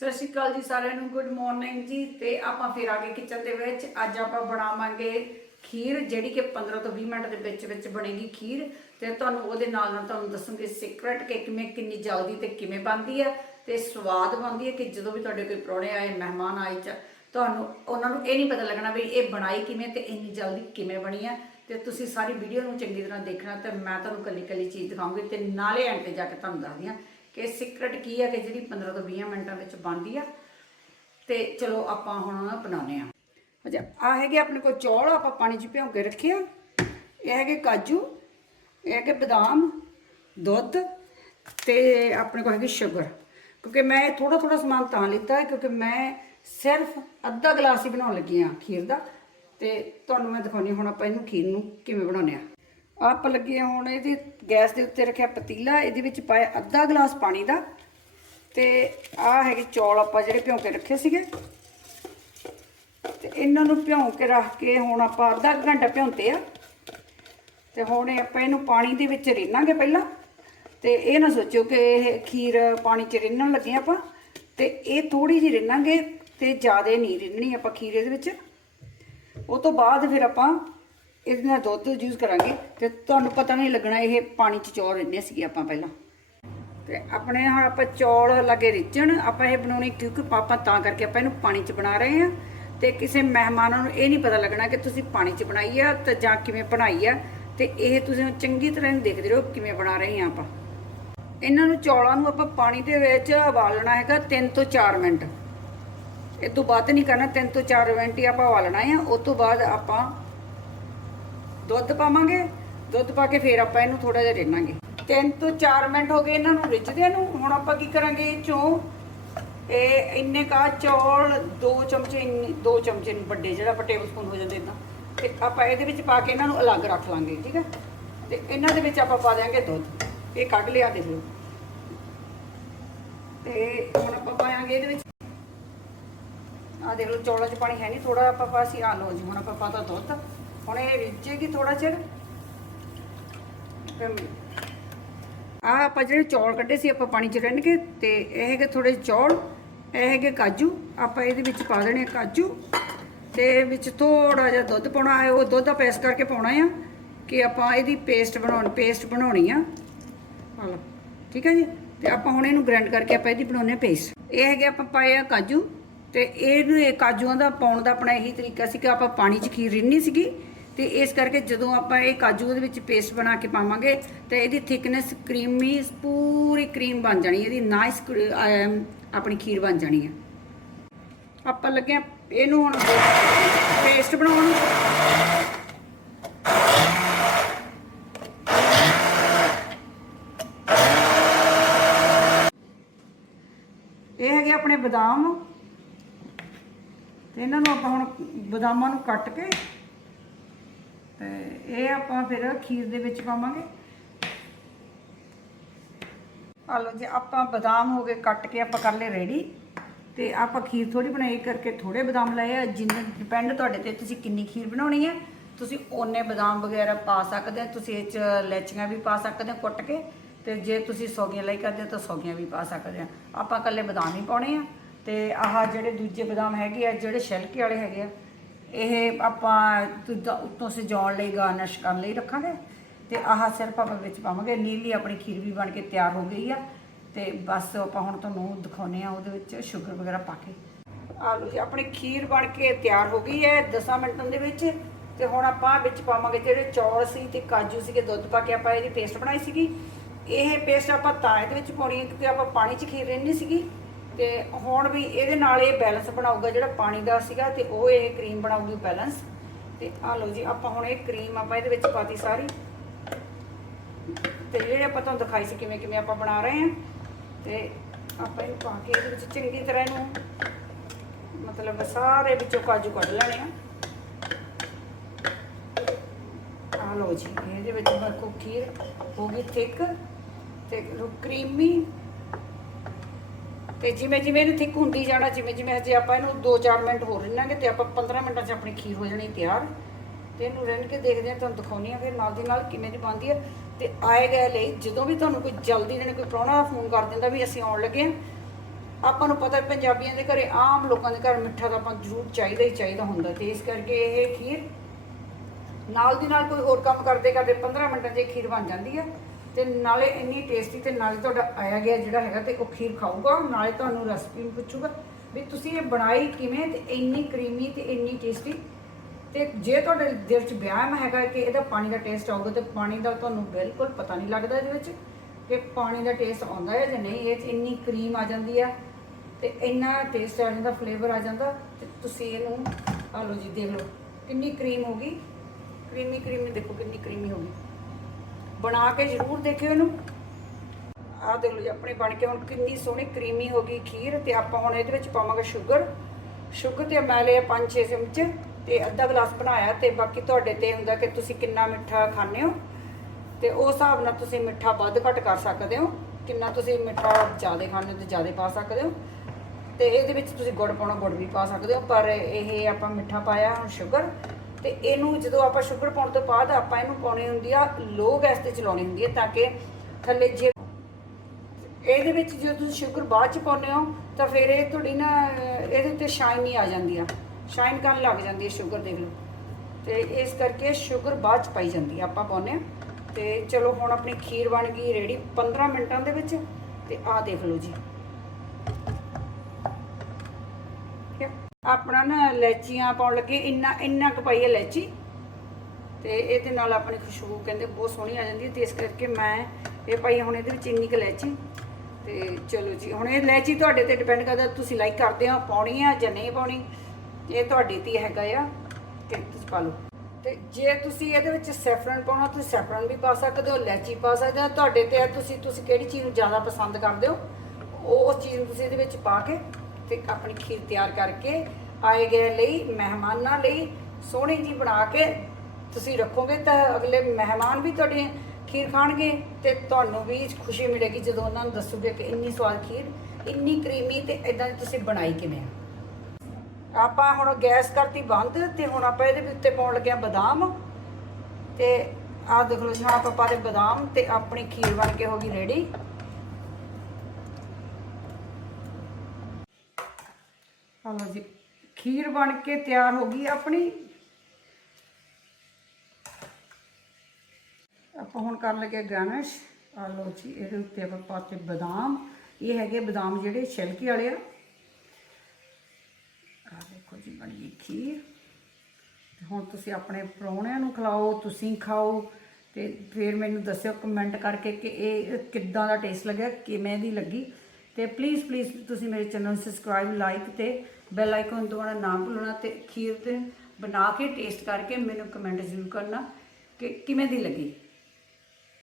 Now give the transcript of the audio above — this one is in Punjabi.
ਸਤਿ ਸ਼੍ਰੀ ਅਕਾਲ ਜੀ ਸਾਰਿਆਂ ਨੂੰ ਗੁੱਡ ਮਾਰਨਿੰਗ ਜੀ। ਤੇ ਆਪਾਂ ਫਿਰ ਆ ਗਏ ਕਿਚਨ ਦੇ ਵਿੱਚ। ਅੱਜ ਆਪਾਂ ਬਣਾਵਾਂਗੇ ਖੀਰ, ਜਿਹੜੀ ਕਿ 15 ਤੋਂ 20 ਮਿੰਟ ਦੇ ਵਿੱਚ ਵਿੱਚ ਬਣੇਗੀ ਖੀਰ। ਤੇ ਤੁਹਾਨੂੰ ਉਹਦੇ ਨਾਲ ਨਾਲ ਤੁਹਾਨੂੰ ਦੱਸਾਂਗੇ ਸੀਕ੍ਰੇਟ ਕਿ ਕਿਵੇਂ, ਕਿੰਨੀ ਜਲਦੀ ਤੇ ਕਿਵੇਂ ਬਣਦੀ ਹੈ। ਤੇ ਸਵਾਦ ਬਣਦੀ ਹੈ ਕਿ ਜਦੋਂ ਵੀ ਤੁਹਾਡੇ ਕੋਈ ਪ੍ਰਾਹੁਣੇ ਆਏ, ਮਹਿਮਾਨ ਆਏ ਚ, ਤੁਹਾਨੂੰ ਉਹਨਾਂ ਨੂੰ ਇਹ ਨਹੀਂ ਪਤਾ ਲੱਗਣਾ ਵੀ ਇਹ ਬਣਾਈ ਕਿਵੇਂ ਤੇ ਇੰਨੀ ਜਲਦੀ ਕਿਵੇਂ ਬਣੀ ਹੈ। ਤੇ ਤੁਸੀਂ ਸਾਰੀ ਵੀਡੀਓ ਨੂੰ ਚੰਗੀ ਤਰ੍ਹਾਂ ਦੇਖਣਾ ਤੇ ਮੈਂ ਤੁਹਾਨੂੰ ਕੱਲੀ ਕੱਲੀ ਚੀਜ਼ ਦਿਖਾਉਂਗੀ ਤੇ ਨਾਲੇ ਐਂਡ ਤੇ ਜਾ ਕੇ ਤੁਹਾਨੂੰ ਦੱਸਦੀ ਹਾਂ। ਇਹ ਸੀਕ੍ਰੇਟ ਕੀ ਹੈ ਕਿ ਜਿਹੜੀ 15 ਤੋਂ 20 ਮਿੰਟਾਂ ਵਿੱਚ ਬਣਦੀ ਆ। ਤੇ ਚਲੋ ਆਪਾਂ ਹੁਣ ਬਣਾਉਂਦੇ ਆ। ਅੱਛਾ ਆ ਹੈਗੇ ਆਪਣੇ ਕੋਲ ਚੌਲ, ਆਪਾਂ ਪਾਣੀ 'ਚ ਭਿਉਂ ਕੇ ਰੱਖਿਆ ਇਹ ਹੈਗੇ ਕਾਜੂ, ਇਹ ਹੈਗੇ ਬਦਾਮ, ਦੁੱਧ ਤੇ ਆਪਣੇ ਕੋਲ ਹੈਗੀ ਸ਼ੂਗਰ। ਕਿਉਂਕਿ ਮੈਂ ਥੋੜਾ ਥੋੜਾ ਸਮਾਨ ਤਾਂ ਲਿੱਤਾ ਹੈ, ਕਿਉਂਕਿ ਮੈਂ ਸਿਰਫ ਅੱਧਾ ਗਲਾਸ ਹੀ ਬਣਾਉਣ ਲੱਗੀ ਆ ਖੀਰ ਦਾ। ਤੇ ਤੁਹਾਨੂੰ ਮੈਂ ਦਿਖਾਉਣੀ ਹੁਣ ਆਪਾਂ ਇਹਨੂੰ ਖੀਰ ਨੂੰ ਕਿਵੇਂ ਬਣਾਉਂਦੇ ਆ ਆਪਾਂ ਲੱਗੇ ਹੁਣ, ਇਹਦੇ ਗੈਸ ਦੇ ਉੱਤੇ ਰੱਖਿਆ ਪਤੀਲਾ, ਇਹਦੇ ਵਿੱਚ ਪਾਇਆ ਅੱਧਾ ਗਲਾਸ ਪਾਣੀ ਦਾ ਤੇ ਆਹ ਹੈਗੇ ਚੌਲ ਆਪਾਂ ਜਿਹੜੇ ਭਿਉਂ ਕੇ ਰੱਖੇ ਸੀਗੇ। ਤੇ ਇਹਨਾਂ ਨੂੰ ਭਿਉਂ ਕੇ ਰੱਖ ਕੇ ਹੁਣ ਆਪਾਂ ਅੱਧਾ ਕੁ ਘੰਟਾ ਭਿਉਂਤੇ ਆ। ਤੇ ਹੁਣ ਇਹ ਆਪਾਂ ਇਹਨੂੰ ਪਾਣੀ ਦੇ ਵਿੱਚ ਰਿੰਨਾਂਗੇ ਪਹਿਲਾਂ। ਤੇ ਇਹ ਨਾ ਸੋਚੋ ਕਿ ਇਹ ਖੀਰ ਪਾਣੀ 'ਚ ਰਿੰਨਣ ਲੱਗੇ ਆਪਾਂ। ਤੇ ਇਹ ਥੋੜੀ ਜਿਹੀ ਰਿੰਨਾਂਗੇ ਤੇ ਜ਼ਿਆਦਾ ਨਹੀਂ ਰਿੰਨਣੀ ਆਪਾਂ ਖੀਰ ਇਹਦੇ ਵਿੱਚ। ਉਹ ਤੋਂ ਬਾਅਦ ਫਿਰ ਆਪਾਂ ਇਹਦੇ ਨਾਲ ਦੁੱਧ ਯੂਜ਼ ਕਰਾਂਗੇ ਤੇ ਤੁਹਾਨੂੰ ਪਤਾ ਨਹੀਂ ਲੱਗਣਾ ਇਹ ਪਾਣੀ 'ਚ ਚੌਲ ਰਿੰਨੇ ਸੀਗੇ ਆਪਾਂ ਪਹਿਲਾਂ। ਤੇ ਆਪਣੇ ਹੁਣ ਆਪਾਂ ਚੌਲ ਲੱਗੇ ਰਿੱਝਣ, ਆਪਾਂ ਇਹ ਬਣਾਉਣੇ ਕਿਉਂਕਿ ਪਾਪਾ ਤਾਂ ਕਰਕੇ ਆਪਾਂ ਇਹਨੂੰ ਪਾਣੀ 'ਚ ਬਣਾ ਰਹੇ ਹਾਂ। ਤੇ ਕਿਸੇ ਮਹਿਮਾਨਾਂ ਨੂੰ ਇਹ ਨਹੀਂ ਪਤਾ ਲੱਗਣਾ ਕਿ ਤੁਸੀਂ ਪਾਣੀ 'ਚ ਬਣਾਈ ਆ ਤੇ ਜਾਂ ਕਿਵੇਂ ਬਣਾਈ ਆ। ਤੇ ਇਹ ਤੁਸੀਂ ਚੰਗੀ ਤਰ੍ਹਾਂ ਦੇਖਦੇ ਰਹੋ ਕਿਵੇਂ ਬਣਾ ਰਹੇ ਹਾਂ ਆਪਾਂ। ਇਹਨਾਂ ਨੂੰ ਚੌਲਾਂ ਨੂੰ ਆਪਾਂ ਪਾਣੀ ਦੇ ਵਿੱਚ ਉਬਾਲਣਾ ਹੈਗਾ 3 ਤੋਂ 4 ਮਿੰਟ। ਇਹ ਤੋਂ ਬਾਅਦ ਨਹੀਂ ਕਰਨਾ 3 ਤੋਂ 4 ਮਿੰਟ ਹੀ ਆਪਾਂ ਉਬਾਲਣਾ ਆ। ਉਸ ਤੋਂ ਬਾਅਦ ਆਪਾਂ ਦੁੱਧ ਪਾਵਾਂਗੇ, ਦੁੱਧ ਪਾ ਕੇ ਫਿਰ ਆਪਾਂ ਇਹਨੂੰ ਥੋੜਾ ਜਿਹਾ ਰਿੰਨਾਂਗੇ। 3 ਤੋਂ 4 ਮਿੰਟ ਹੋ ਗਏ ਇਹਨਾਂ ਨੂੰ ਰਿੱਝਦਿਆਂ ਨੂੰ, ਹੁਣ ਆਪਾਂ ਕੀ ਕਰਾਂਗੇ ਇਹ ਚੋਂ? ਇਹ ਇੰਨੇ ਕਾ ਚੌਲ 2 ਚਮਚੇ ਇੰਨੇ- ਦੋ ਚਮਚੇ ਨੂੰ ਵੱਡੇ ਜਿਹੜਾ ਆਪਾਂ ਟੇਬਲ ਸਪੂਨ ਹੋ ਜਾਂਦੇ ਇਦਾਂ ਤੇ ਆਪਾਂ ਇਹਦੇ ਵਿੱਚ ਪਾ ਕੇ ਇਹਨਾਂ ਨੂੰ ਅਲੱਗ ਰੱਖ ਲਾਂਗੇ, ਠੀਕ ਹੈ? ਤੇ ਇਹਨਾਂ ਦੇ ਵਿੱਚ ਆਪਾਂ ਪਾ ਦਿਆਂਗੇ ਦੁੱਧ। ਇਹ ਕੱਢ ਲਿਆ ਦੇਖ ਲਓ। ਤੇ ਹੁਣ ਆਪਾਂ ਪਾਵਾਂਗੇ ਇਹਦੇ ਵਿੱਚ। ਆ ਦੇਖ ਲਓ, ਚੌਲਾਂ 'ਚ ਪਾਣੀ ਹੈ ਨਹੀਂ ਥੋੜਾ ਆਪਾਂ ਪਾਸੀ ਆ ਲਓ ਜੀ, ਹੁਣ ਆਪਾਂ ਪਾਤਾ ਦੁੱਧ। ਹੁਣ ਇਹ ਰਿੱਝੇਗੀ ਥੋੜਾ ਚਿਰ। ਆ ਆਪਾਂ ਜਿਹੜੇ ਚੌਲ ਕੱਢੇ ਸੀ, ਆਪਾਂ ਪਾਣੀ 'ਚ ਰਿੰਨ ਕੇ ਤੇ ਇਹ ਹੈਗੇ ਥੋੜੇ ਚੌਲ, ਇਹ ਹੈਗੇ ਕਾਜੂ। ਆਪਾਂ ਇਹਦੇ ਵਿੱਚ ਪਾ ਦੇਣੇ ਆ ਕਾਜੂ ਤੇ ਵਿੱਚ ਥੋੜਾ ਜਿਹਾ ਦੁੱਧ ਪਾਉਣਾ ਹੈ। ਉਹ ਦੁੱਧ ਆਪਾਂ ਇਸ ਕਰਕੇ ਪਾਉਣਾ ਆ ਕਿ ਆਪਾਂ ਇਹਦੀ ਪੇਸਟ ਬਣਾਉਣ, ਪੇਸਟ ਬਣਾਉਣੀ ਆ। ਆ ਠੀਕ ਹੈ ਜੀ? ਤੇ ਆਪਾਂ ਹੁਣ ਇਹਨੂੰ ਗ੍ਰਾਈਂਡ ਕਰਕੇ ਆਪਾਂ ਇਹਦੀ ਬਣਾਉਣੇ ਪੇਸਟ ਇਹ ਹੈਗੇ ਆਪਾਂ ਪਾਏ ਆ ਕਾਜੂ ਤੇ ਇਹਨੂੰ ਇਹ ਕਾਜੂਆਂ ਦਾ ਪਾਉਣ ਦਾ ਆਪਣਾ ਇਹੀ ਤਰੀਕਾ ਸੀ ਕਿ ਆਪਾਂ ਪਾਣੀ 'ਚ ਖੀਰ ਰਿੰਨੀ ਸੀਗੀ। ਤੇ ਇਸ ਕਰਕੇ ਜਦੋਂ ਆਪਾਂ ਇਹ ਕਾਜੂ ਉਹਦੇ ਵਿੱਚ ਪੇਸਟ ਬਣਾ ਕੇ ਪਾਵਾਂਗੇ, ਤਾਂ ਇਹਦੀ ਥਿਕਨੈਸ ਕਰੀਮੀ ਪੂਰੀ ਕਰੀਮ ਬਣ ਜਾਣੀ ਇਹਦੀ ਨਾਈਸ ਆਪਣੀ ਖੀਰ ਬਣ ਜਾਣੀ ਹੈ। ਆਪਾਂ ਲੱਗੇ ਇਹਨੂੰ ਹੁਣ ਪੇਸਟ ਬਣਾਉਣ। ਇਹ ਹੈਗੇ ਆਪਣੇ ਬਦਾਮ। ਤੇ ਇਹਨਾਂ ਨੂੰ ਆਪਾਂ ਹੁਣ ਬਦਾਮਾਂ ਨੂੰ ਕੱਟ ਕੇ ਤੇ ਇਹ ਆਪਾਂ ਫਿਰ ਖੀਰ ਦੇ ਵਿੱਚ ਪਾਵਾਂਗੇ। ਆ ਲਓ ਜੀ, ਆਪਾਂ ਬਦਾਮ ਹੋ ਗਏ ਕੱਟ ਕੇ ਆਪਾਂ ਕਰ ਲਏ ਰੈਡੀ ਤੇ ਆਪਾਂ ਖੀਰ ਥੋੜੀ ਬਣਾਈ ਕਰਕੇ ਥੋੜੇ ਬਦਾਮ ਲਏ ਆ। ਜਿੰਨੇ ਡਿਪੈਂਡ ਤੁਹਾਡੇ ਤੇ ਤੁਸੀਂ ਕਿੰਨੀ ਖੀਰ ਬਣਾਉਣੀ ਹੈ ਤੁਸੀਂ ਓਨੇ ਬਦਾਮ ਵਗੈਰਾ ਪਾ ਸਕਦੇ ਤੁਸੀਂ ਇਹ ਚ ਲੈਚੀਆਂ ਵੀ ਪਾ ਸਕਦੇ ਹੋ ਕੁੱਟ ਕੇ ਤੇ ਜੇ ਤੁਸੀਂ ਸੌਗੀਆਂ ਲਈ ਕਰਦੇ ਹੋ ਤਾਂ ਸੌਗੀਆਂ ਵੀ ਪਾ ਸਕਦੇ ਆ। ਆਪਾਂ ਇਕੱਲੇ ਬਦਾਮ ਹੀ ਪਾਉਣੇ ਆ ਤੇ ਆਹ ਜਿਹੜੇ ਦੂਜੇ ਬਦਾਮ ਹੈਗੇ ਆ, ਜਿਹੜੇ ਛਿਲਕੇ ਵਾਲੇ ਹੈਗੇ ਆ ਇਹ ਆਪਾਂ ਦੂਜਾ ਉੱਤੋਂ ਸਜਾਉਣ ਲਈ ਗਾਰਨਿਸ਼ ਕਰਨ ਲਈ ਰੱਖਾਂਗੇ ਤੇ ਆਹ ਸਿਰਫ ਆਪਾਂ ਵਿੱਚ ਪਾਵਾਂਗੇ, ਨੀਲੀ ਆਪਣੀ ਖੀਰ ਵੀ ਬਣ ਕੇ ਤਿਆਰ ਹੋ ਗਈ ਆ ਤੇ ਬਸ ਆਪਾਂ ਹੁਣ ਤੁਹਾਨੂੰ ਦਿਖਾਉਨੇ ਆ ਉਹਦੇ ਵਿੱਚ ਸ਼ੂਗਰ ਵਗੈਰਾ ਪਾ ਕੇ। ਆ ਲਓ ਜੀ, ਆਪਣੀ ਖੀਰ ਬਣ ਕੇ ਤਿਆਰ ਹੋ ਗਈ ਹੈ 10 ਮਿੰਟਾਂ ਦੇ ਵਿੱਚ ਤੇ ਹੁਣ ਆਪਾਂ ਵਿੱਚ ਪਾਵਾਂਗੇ ਜਿਹੜੇ ਚੌਲ ਸੀ ਤੇ ਕਾਜੂ ਸੀਗੇ, ਦੁੱਧ ਪਾ ਕੇ ਆਪਾਂ ਇਹਦੀ ਪੇਸਟ ਬਣਾਈ ਸੀਗੀ। ਇਹ ਪੇਸਟ ਆਪਾਂ ਤਾਂ ਇਹਦੇ ਵਿੱਚ ਪਾਉਣੀ ਹੈ ਕਿਉਂਕਿ ਆਪਾਂ ਪਾਣੀ 'ਚ ਖੀਰ ਰਹਿਣੀ ਸੀਗੀ। ਤੇ ਹੁਣ ਵੀ ਇਹਦੇ ਨਾਲ ਇਹ ਬੈਲੈਂਸ ਬਣਾਊਗਾ ਜਿਹੜਾ ਪਾਣੀ ਦਾ ਸੀਗਾ ਤੇ ਉਹ ਇਹ ਕਰੀਮ ਬਣਾਊਗੀ ਬੈਲੈਂਸ ਤੇ ਆ ਲਓ ਜੀ, ਆਪਾਂ ਹੁਣ ਇਹ ਕਰੀਮ ਆਪਾਂ ਇਹਦੇ ਵਿੱਚ ਪਾਤੀ ਸਾਰੀ। ਤੇ ਜਿਹੜੇ ਆਪਾਂ ਤੁਹਾਨੂੰ ਦਿਖਾਈ ਸੀ ਕਿਵੇਂ ਕਿਵੇਂ ਆਪਾਂ ਬਣਾ ਰਹੇ ਹਾਂ। ਤੇ ਆਪਾਂ ਇਹਨੂੰ ਪਾ ਕੇ ਇਹਦੇ ਵਿੱਚ ਚੰਗੀ ਤਰ੍ਹਾਂ ਇਹਨੂੰ ਮਤਲਬ ਸਾਰੇ ਵਿੱਚੋਂ ਕਾਜੂ ਕੱਢ ਲੈਣੇ ਆ। ਆ ਲਓ ਜੀ, ਇਹਦੇ ਵਿੱਚ ਬਰਕੋ ਖੀਰ ਹੋ ਗਈ ਥਿਕ ਤੇ ਕਰੀਮੀ ਤੇ ਜਿਵੇਂ ਜਿਵੇਂ ਇਹਨੂੰ ਥਿੱਕ ਹੁੰਦੀ ਜਾਣਾ, ਜਿਵੇਂ ਜਿਵੇਂ ਹਜੇ ਆਪਾਂ ਇਹਨੂੰ 2-4 ਮਿੰਟ ਹੋਰ ਰਿੰਨਾਂਗੇ ਤੇ ਆਪਾਂ 15 ਮਿੰਟਾਂ 'ਚ ਆਪਣੀ ਖੀਰ ਹੋ ਜਾਣੀ ਤਿਆਰ। ਤੇ ਇਹਨੂੰ ਰਿੰਨ ਕੇ ਦੇਖਦੇ ਹਾਂ, ਤੁਹਾਨੂੰ ਦਿਖਾਉਣੀ ਆ ਫਿਰ ਨਾਲ ਦੀ ਨਾਲ ਕਿਵੇਂ ਦੀ ਬਣਦੀ ਹੈ। ਤੇ ਆਏ ਗਏ ਲਈ ਜਦੋਂ ਵੀ ਤੁਹਾਨੂੰ ਕੋਈ ਜਲਦੀ ਦੇ ਕੋਈ ਪ੍ਰਾਹੁਣਾ ਫੋਨ ਕਰ ਦਿੰਦਾ ਵੀ ਅਸੀਂ ਆਉਣ ਲੱਗੇ ਹਾਂ, ਆਪਾਂ ਨੂੰ ਪਤਾ ਪੰਜਾਬੀਆਂ ਦੇ ਘਰੇ ਆਮ ਲੋਕਾਂ ਦੇ ਘਰ ਮਿੱਠਾ ਤਾਂ ਆਪਾਂ ਜ਼ਰੂਰ ਚਾਹੀਦਾ ਹੀ ਚਾਹੀਦਾ ਹੁੰਦਾ। ਤੇ ਇਸ ਕਰਕੇ ਇਹ ਖੀਰ ਨਾਲ ਦੀ ਨਾਲ ਕੋਈ ਹੋਰ ਕੰਮ ਕਰਦੇ ਕਰਦੇ 15 ਮਿੰਟਾਂ 'ਚ ਇਹ ਖੀਰ ਬਣ ਜਾਂਦੀ ਆ ਤੇ ਨਾਲੇ ਇੰਨੀ ਟੇਸਟੀ ਤੇ ਨਾਲੇ ਤੁਹਾਡਾ ਆਇਆ ਗਿਆ ਜਿਹੜਾ ਹੈਗਾ ਤੇ ਉਹ ਖੀਰ ਖਾਊਗਾ, ਨਾਲੇ ਤੁਹਾਨੂੰ ਰੈਸਪੀ ਵੀ ਪੁੱਛੂਗਾ ਵੀ ਤੁਸੀਂ ਇਹ ਬਣਾਈ ਕਿਵੇਂ ਤੇ ਇੰਨੀ ਕਰੀਮੀ ਤੇ ਇੰਨੀ ਟੇਸਟੀ ਤੇ ਜੇ ਤੁਹਾਡੇ ਦਿਲ 'ਚ ਵਹਿਮ ਹੈਗਾ ਕਿ ਇਹਦਾ ਪਾਣੀ ਦਾ ਟੇਸਟ ਆਊਗਾ ਤੇ ਪਾਣੀ ਦਾ ਤੁਹਾਨੂੰ ਬਿਲਕੁਲ ਪਤਾ ਨਹੀਂ ਲੱਗਦਾ ਇਹਦੇ ਵਿੱਚ ਕਿ ਪਾਣੀ ਦਾ ਟੇਸਟ ਆਉਂਦਾ ਹੈ ਜਾਂ ਨਹੀਂ, ਇਹ 'ਚ ਇੰਨੀ ਕਰੀਮ ਆ ਜਾਂਦੀ ਆ ਤੇ ਇੰਨਾ ਟੇਸਟ ਆ ਜਾਂਦਾ ਫਲੇਵਰ ਆ ਜਾਂਦਾ ਤੇ ਤੁਸੀਂ ਇਹਨੂੰ ਆ ਲਓ ਜੀ ਦੇਖ ਲਓ ਕਿੰਨੀ ਕਰੀਮ ਹੋ ਗਈ। ਕਰੀਮੀ ਕਰੀਮੀ ਦੇਖੋ ਕਿੰਨੀ ਕਰੀਮੀ ਹੋ ਗਈ। ਬਣਾ ਕੇ ਜ਼ਰੂਰ ਦੇਖਿਓ ਇਹਨੂੰ। ਆਹ ਦੇਖ ਲਓ ਜੀ, ਆਪਣੀ ਬਣ ਕੇ ਹੁਣ ਕਿੰਨੀ ਸੋਹਣੀ ਕਰੀਮੀ ਹੋ ਗਈ ਖੀਰ ਤੇ ਆਪਾਂ ਹੁਣ ਇਹਦੇ ਵਿੱਚ ਪਾਵਾਂਗੇ ਸ਼ੂਗਰ। ਸ਼ੂਗਰ ਤੇ ਮੈਂ ਲਿਆ 5-6 ਚਮਚ ਤੇ ਅੱਧਾ ਗਲਾਸ ਬਣਾਇਆ ਤੇ ਬਾਕੀ ਤੁਹਾਡੇ ਤੇ ਹੁੰਦਾ ਕਿ ਤੁਸੀਂ ਕਿੰਨਾ ਮਿੱਠਾ ਖਾਂਦੇ ਹੋ ਤੇ ਉਸ ਹਿਸਾਬ ਨਾਲ ਤੁਸੀਂ ਮਿੱਠਾ ਵੱਧ ਘੱਟ ਕਰ ਸਕਦੇ ਹੋ। ਕਿੰਨਾ ਤੁਸੀਂ ਮਿੱਠਾ ਜ਼ਿਆਦਾ ਖਾਂਦੇ ਹੋ ਤੇ ਜ਼ਿਆਦਾ ਪਾ ਸਕਦੇ ਹੋ। ਤੇ ਇਹਦੇ ਵਿੱਚ ਤੁਸੀਂ ਗੁੜ ਪਾਉਣਾ ਗੁੜ ਵੀ ਪਾ ਸਕਦੇ ਹੋ, ਪਰ ਇਹ ਆਪਾਂ ਮਿੱਠਾ ਪਾਇਆ ਹੁਣ ਸ਼ੂਗਰ। ਤੇ ਇਹਨੂੰ ਜਦੋਂ ਆਪਾਂ ਸ਼ੂਗਰ ਪਾਉਣ ਤੋਂ ਬਾਅਦ ਆਪਾਂ ਇਹਨੂੰ ਪਾਉਣੀ ਹੁੰਦੀ ਆ ਲੋ ਗੈਸ ਤੇ ਚਲਾਉਣੀ ਹੁੰਦੀ ਹੈ ਤਾਂ ਕਿ ਥੱਲੇ ਜੇ ਇਹਦੇ ਵਿੱਚ ਜਦੋਂ ਤੁਸੀਂ ਸ਼ੂਗਰ ਬਾਅਦ ਚ ਪਾਉਂਦੇ ਹੋ ਤਾਂ ਫਿਰ ਇਹ ਤੁਹਾਡੀ ਨਾ, ਇਹਦੇ ਉੱਤੇ ਸ਼ਾਈਨ ਹੀ ਆ ਜਾਂਦੀ ਆ। ਸ਼ਾਈਨ ਕਰਨ ਲੱਗ ਜਾਂਦੀ ਹੈ ਸ਼ੂਗਰ ਦੇਖ ਲਓ। ਤੇ ਇਸ ਕਰਕੇ ਸ਼ੂਗਰ ਬਾਅਦ ਚ ਪਾਈ ਜਾਂਦੀ ਆ, ਆਪਾਂ ਪਾਉਂਦੇ ਹਾਂ ਤੇ ਚਲੋ ਹੁਣ ਆਪਣੀ ਖੀਰ ਬਣ ਗਈ ਰੈਡੀ 15 ਮਿੰਟਾਂ ਦੇ ਵਿੱਚ ਤੇ ਆਹ ਦੇਖ ਲਓ ਜੀ ਠੀਕ ਹੈ ਆਪਣਾ ਨਾ ਇਲਾਚੀਆਂ ਪਾਉਣ ਲੱਗੇ, ਇੰਨਾ ਇੰਨਾ ਕੁ ਪਾਈ ਹੈ ਇਲਾਚੀ ਤੇ ਇਹਦੇ ਨਾਲ ਆਪਣੀ ਖੁਸ਼ਬੂ ਕਹਿੰਦੇ ਬਹੁਤ ਸੋਹਣੀ ਆ ਜਾਂਦੀ ਹੈ ਤੇ ਇਸ ਕਰਕੇ ਮੈਂ ਇਹ ਪਾਈ ਹੁਣ ਇਹਦੇ ਵਿੱਚ ਇੰਨੀ ਕੁ ਇਲਾਚੀ ਤੇ ਚਲੋ ਜੀ, ਹੁਣ ਇਹ ਇਲਾਚੀ ਤੁਹਾਡੇ ਤੇ ਡਿਪੈਂਡ ਕਰਦਾ ਤੁਸੀਂ ਲਾਈਕ ਕਰਦੇ ਹੋ, ਪਾਉਣੀ ਆ ਜਾਂ ਨਹੀਂ ਪਾਉਣੀ। ਇਹ ਤੁਹਾਡੇ ਤੇ ਹੈਗਾ ਆ, ਕਿ ਤੁਸੀਂ ਪਾ ਲਓ। ਤੇ ਜੇ ਤੁਸੀਂ ਇਹਦੇ ਵਿੱਚ ਸੈਫਰਨ ਪਾਉਣਾ, ਤੁਸੀਂ ਸੈਫਰਨ ਵੀ ਪਾ ਸਕਦੇ ਹੋ ਇਲਾਚੀ ਪਾ ਸਕਦੇ ਹੋ। ਤੁਹਾਡੇ ਤੇ ਆ, ਤੁਸੀਂ ਤੁਸੀਂ ਕਿਹੜੀ ਚੀਜ਼ ਨੂੰ ਜ਼ਿਆਦਾ ਪਸੰਦ ਕਰਦੇ ਹੋ, ਉਹ ਉਸ ਚੀਜ਼ ਨੂੰ ਤੁਸੀਂ ਇਹਦੇ ਵਿੱਚ ਪਾ ਕੇ ਤੇ ਆਪਣੀ ਖੀਰ ਤਿਆਰ ਕਰਕੇ ਆਏ ਗਏ ਲਈ ਮਹਿਮਾਨਾਂ ਲਈ ਸੋਹਣੀ ਜੀ ਬਣਾ ਕੇ ਤੁਸੀਂ ਰੱਖੋਗੇ ਤਾਂ ਅਗਲੇ ਮਹਿਮਾਨ ਵੀ ਤੁਹਾਡੇ ਖੀਰ ਖਾਣਗੇ ਤੇ ਤੁਹਾਨੂੰ ਵੀ ਖੁਸ਼ੀ ਮਿਲੇਗੀ ਜਦੋਂ ਉਹਨਾਂ ਨੂੰ ਦੱਸੋਗੇ ਕਿ ਇੰਨੀ ਸਵਾਦ ਖੀਰ, ਇੰਨੀ ਕਰੀਮੀ ਤੇ ਇਦਾਂ ਦੀ ਤੁਸੀਂ ਬਣਾਈ ਕਿਵੇਂ ਆ। ਆਪਾਂ ਹੁਣ ਗੈਸ ਕਰਤੀ ਬੰਦ ਤੇ ਹੁਣ ਆਪਾਂ ਇਹਦੇ ਵੀ ਉੱਤੇ ਪਾਉਣ ਲੱਗੇ ਆ ਬਦਾਮ ਤੇ ਆਹ ਦੇਖ ਲਓ ਜੀ, ਹੁਣ ਆਪਾਂ ਪਾ ਦੇ ਬਦਾਮ ਤੇ ਆਪਣੀ ਖੀਰ ਬਣ ਕੇ ਹੋ ਗਈ ਰੈਡੀ ਆ ਲਓ ਜੀ। ਖੀਰ ਬਣ ਕੇ ਤਿਆਰ ਹੋ ਗਈ ਆਪਣੀ। ਆਪਾਂ ਹੁਣ ਕਰਨ ਲੱਗੇ ਗਾਰਨਿਸ਼ ਆ ਲਓ ਜੀ, ਇਹਦੇ ਉੱਤੇ ਆਪਾਂ ਪਾਤੇ ਬਦਾਮ। ਇਹ ਹੈਗੇ ਬਦਾਮ ਜਿਹੜੇ ਛਿਲਕੇ ਵਾਲੇ ਆ। ਆ ਦੇਖੋ ਜੀ, ਬਣ ਗਈ ਖੀਰ। ਹੁਣ ਤੁਸੀਂ ਆਪਣੇ ਪ੍ਰਾਹੁਣਿਆਂ ਨੂੰ ਖਿਲਾਓ, ਤੁਸੀਂ ਖਾਓ। ਤੇ ਫਿਰ ਮੈਨੂੰ ਦੱਸਿਓ, ਕਮੈਂਟ ਕਰਕੇ ਕਿ ਇਹ ਕਿੱਦਾਂ ਦਾ ਟੇਸਟ ਲੱਗਿਆ, ਕਿਵੇਂ ਦੀ ਲੱਗੀ। ਤੇ ਪਲੀਜ਼ ਪਲੀਜ਼ ਤੁਸੀਂ ਮੇਰੇ ਚੈਨਲ ਨੂੰ ਸਬਸਕ੍ਰਾਈਬ ਲਾਈਕ ਤੇ ਬੈਲ ਆਈਕਨ ਦਬਾਉਣਾ ਨਾ ਭੁੱਲਣਾ ਤੇ ਖੀਰ ਤੇ ਬਣਾ ਕੇ ਟੇਸਟ ਕਰਕੇ ਮੈਨੂੰ ਕਮੈਂਟ ਜ਼ਰੂਰ ਕਰਨਾ ਕਿ ਕਿਵੇਂ ਦੀ ਲੱਗੀ।